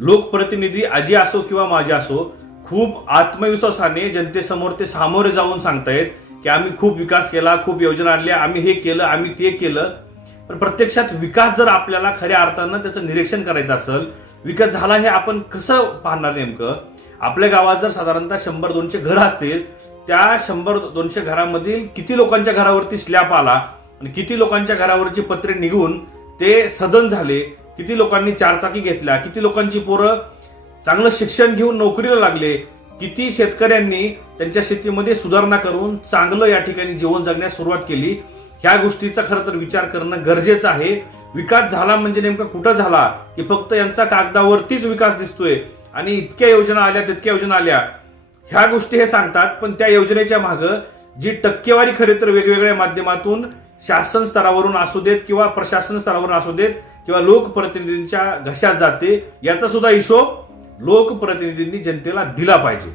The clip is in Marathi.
लोकप्रतिनिधी आजी असो किंवा माझे असो खूप आत्मविश्वासाने जनतेसमोर ते सामोरे जाऊन सांगतायत की आम्ही खूप विकास केला खूप योजना आणल्या आम्ही हे केलं आम्ही ते केलं. पण प्रत्यक्षात विकास जर आपल्याला खऱ्या अर्थानं त्याचं निरीक्षण करायचं असेल विकास झाला हे आपण कसं पाहणार नेमकं? आपल्या गावात जर साधारणतः शंभर दोनशे घर असतील त्या शंभर दोनशे घरामधील किती लोकांच्या घरावरती स्लॅब आला आणि किती लोकांच्या घरावरची पत्रे निघून ते सदन झाले किती लोकांनी चारचाकी घेतल्या किती लोकांची पोरं चांगलं शिक्षण घेऊन नोकरीला लागले किती शेतकऱ्यांनी त्यांच्या शेतीमध्ये सुधारणा करून चांगलं या ठिकाणी जीवन जगण्यास सुरुवात केली. ह्या गोष्टीचा खरं तर विचार करणं गरजेचं आहे. विकास झाला म्हणजे नेमका कुठं झाला की फक्त यांचा कागदावरतीच विकास दिसतोय. आणि इतक्या योजना आल्या तितक्या योजना आल्या. ह्या गोष्टी हे सांगतात पण त्या योजनेच्या मागं जी टक्केवारी खरे तर वेगवेगळ्या माध्यमातून शासन स्तरावरून असू देत किंवा प्रशासन स्तरावरून असू देत किंवा लोकप्रतिनिधींच्या घशात जाते याचा सुद्धा हिशोब लोकप्रतिनिधींनी जनतेला दिला पाहिजे.